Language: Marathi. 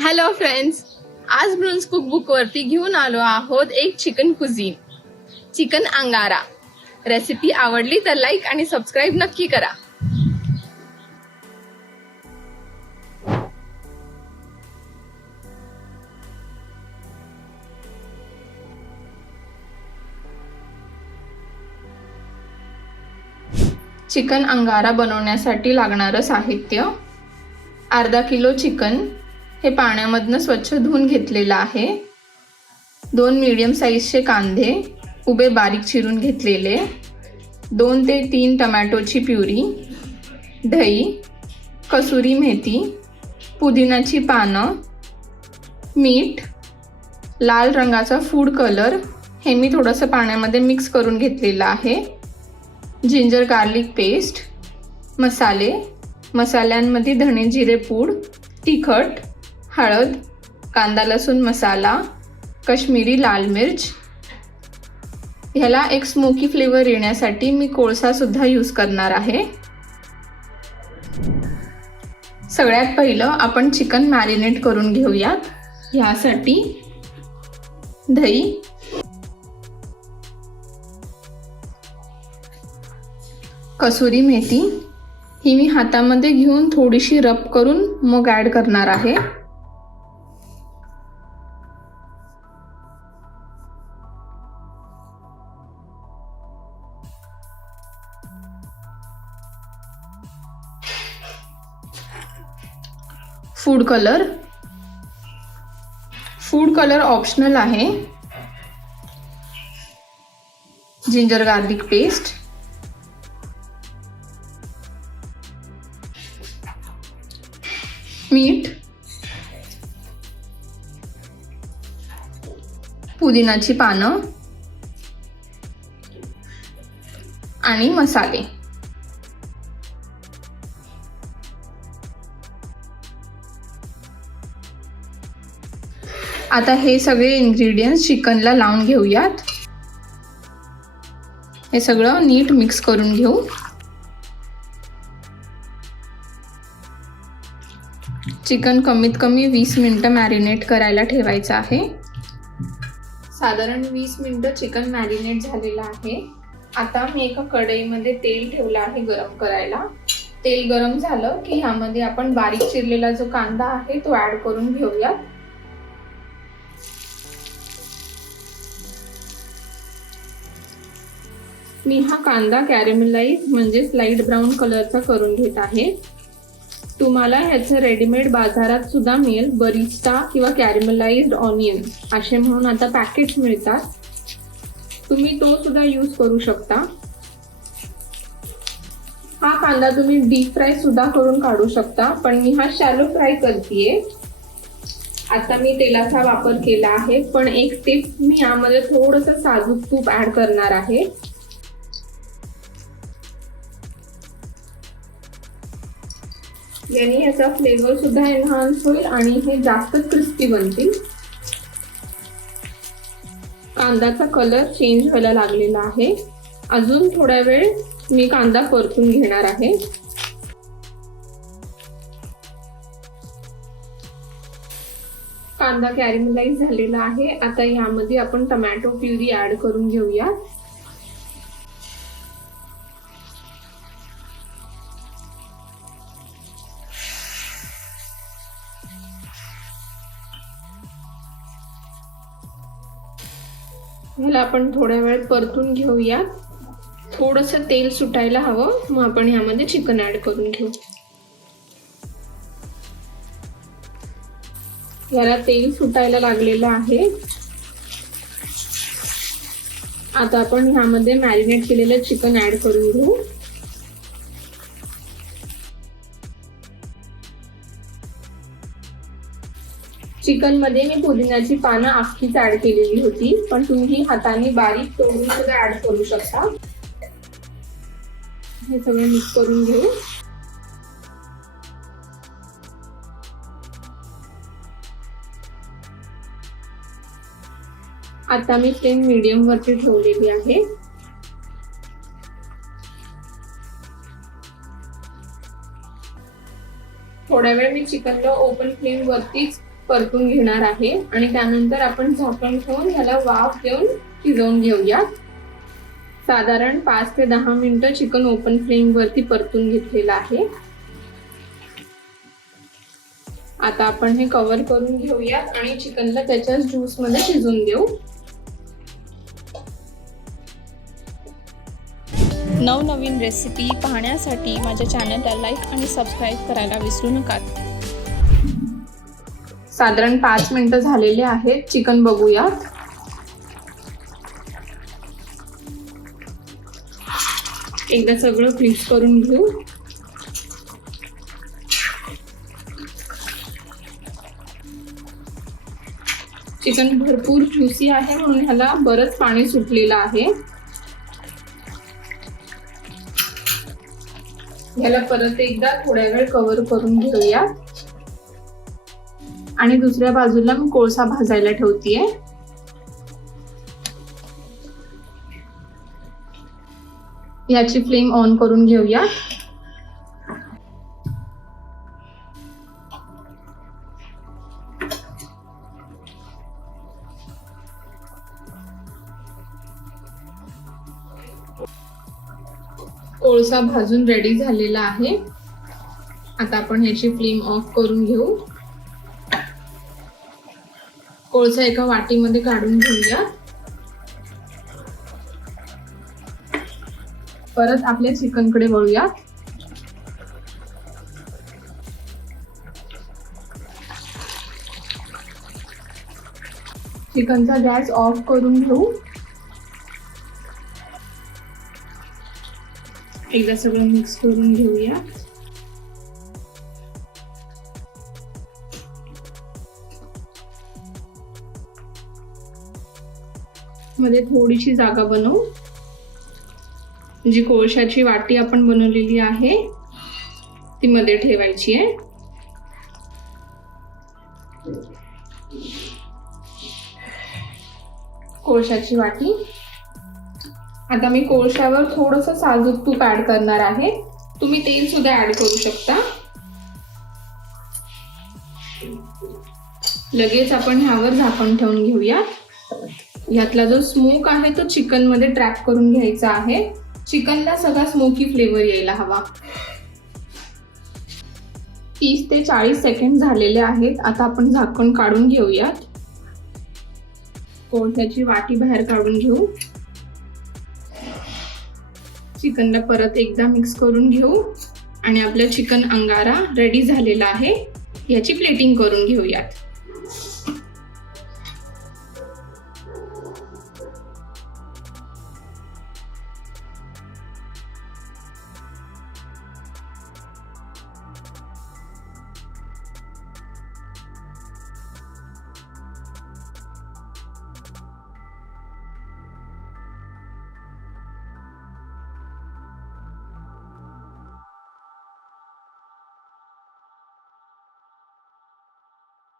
हॅलो फ्रेंड्स आज ब्रुन्स कुकबुक वरती घेऊन आलो आहोत एक chicken cuisine chicken angara. Recipe आवडली तर लाईक आणि सबस्क्राईब नक्की करा. चिकन अंगारा बनवण्यासाठी लागणारं साहित्य अर्धा किलो चिकन हे पाण्यामधनं स्वच्छ धुवून घेतलेलं आहे. दोन मीडियम साईजचे कांदे उभे बारीक चिरून घेतलेले. दोन ते तीन टमॅटोची प्युरी दही कसुरी मेथी पुदिनाची पानं मीठ लाल रंगाचा फूड कलर हे मी थोडंसं पाण्यामध्ये मिक्स करून घेतलेलं आहे. जिंजर गार्लिक पेस्ट मसाले मसाल्यांमध्ये धणे जिरे पूड तिखट हळद कांदा लसूण मसाला कश्मीरी लाल मिर्च. ह्याला एक स्मोकी फ्लेवर येण्यासाठी मी कोळसासुद्धा यूज करणार आहे. सगळ्यात पहिलं आपण चिकन मॅरिनेट करून घेऊयात. ह्यासाठी दही. कसुरी मेथी. ही मी हातामध्ये घेऊन थोडीशी रब करून मग ॲड करणार आहे. Food colour food colour optional आहे. जिंजर गार्लिक पेस्ट मीठ पुदिनाची पानं. आणि मसाले. आता हे सगळे इन्ग्रेडियंट्स चिकनला लावून घेऊयात. हे सगळं नीट मिक्स करून घेऊ. चिकन कमीत कमी वीस मिनटं मॅरिनेट करायला ठेवायचं आहे. साधारण वीस मिनटं चिकन मॅरिनेट झालेलं आहे. आता मी एका कढईमध्ये तेल ठेवलं आहे गरम करायला. तेल गरम झालं की ह्यामध्ये आपण बारीक चिरलेला जो कांदा आहे तो ऍड करून घेऊयात. मी हा कांदा कॅरेमलाइज म्हणजे लाइट ब्राऊन कलरचा करून घेत आहे. तुम्हाला ह्याचं रेडीमेड बाजारात सुद्धा मिळेल बरिस्टा किंवा कॅरेमलाइज्ड ऑनियन असे म्हणून आता पॅकेट्स मिळतात. तुम्ही तो सुद्धा यूज करू शकता. हा कांदा तुम्ही डीप फ्राय सुद्धा करून काढू शकता पण मी हा शॅलो फ्राय करतेय. आता मी तेलाचा वापर केला आहे पण एक टिप मी यामध्ये थोडस साजूक तूप ऍड करणार आहे. याने याचा फ्लेवर सुद्धा एनहान्स होईल आणि हे जास्त क्रिस्पी बनतील. कांद्याचा कलर चेंज व्हायला लागलेला आहे. अजून थोड्या वेळ मी कांदा परतून घेणार आहे. कांदा कॅरिमलाइज झालेला आहे. आता यामध्ये आपण टमॅटो प्युरी ऍड करून घेऊया ह्याला आपण थोड्या वेळ परतून घेऊया. थोडस तेल सुटायला हवं मग आपण ह्यामध्ये चिकन ऍड करून घेऊ. याला तेल सुटायला लागलेलं आहे. आता आपण ह्यामध्ये मॅरिनेट केलेलं चिकन ऍड करून घेऊ. चिकनमध्ये मी पुदिन्याची पानं अख्खीच ऍड केलेली होती पण तुम्ही हाताने बारीक तोडून सुद्धा ऍड करू शकता. हे सगळं मिक्स करून घेऊ. आता मी फ्लेम मीडियम वरती ठेवलेली आहे. थोड्या वेळ मी चिकनला ओपन फ्लेम वरतीच परतून घेणार आहे. आणि त्यानंतर आपण झाकण ठेवून ह्याला वाफ देऊन शिजवून घेऊया साधारण पाच ते दहा मिनिटं चिकन ओपन फ्लेम वरती परतून घेतलेलं आहे. आता आपण हे कव्हर करून घेऊयात आणि चिकनला त्याच्याच ज्यूसमध्ये शिजून देऊ. नवनवीन रेसिपी पाहण्यासाठी माझ्या चॅनलला लाईक आणि सबस्क्राईब करायला विसरू नका. साधारण पाच मिनिटं झालेले आहेत. चिकन बघूयात. एकदा सगळं मिक्स करून घेऊ. चिकन भरपूर ज्युसी आहे म्हणून ह्याला बरंच पाणी सुटलेलं आहे. ह्याला परत एकदा थोड्या वेळ कव्हर करून घेऊया आणि दुसऱ्या बाजूला मी कोळसा भाजायला ठेवतीये. याची फ्लेम ऑन करून घेऊया. कोळसा भाजून रेडी झालेला आहे. आता आपण ह्याची फ्लेम ऑफ करून घेऊ. कोळसा एका वाटीमध्ये काढून घेऊया. परत आपल्या चिकनकडे वळूया. चिकनचा गॅस ऑफ करून घेऊ. एकदा सगळं मिक्स करून घेऊया. मध्ये थोडीशी जागा बनवू. जी कोळशाची वाटी आपण बनवलेली आहे ती मध्ये ठेवायची आहे. कोळशाची वाटी. आता मी कोळशावर थोडस साजूक तूप ऍड करणार आहे. तुम्ही तेल सुद्धा ऍड करू शकता. लगेच आपण ह्यावर झाकण ठेवून घेऊया यातला जो स्मोक आहे तो चिकनमध्ये ट्रॅप करून घ्यायचा आहे. चिकनला सगळा स्मोकी फ्लेवर यायला हवा. तीस ते चाळीस सेकंड झालेले आहेत. आता आपण झाकण काढून घेऊयात. कोळशाची वाटी बाहेर काढून घेऊ? चिकनला परत एकदा मिक्स करून घेऊ. आणि आपलं चिकन अंगारा रेडी झालेला आहे. याची प्लेटिंग करून घेऊयात.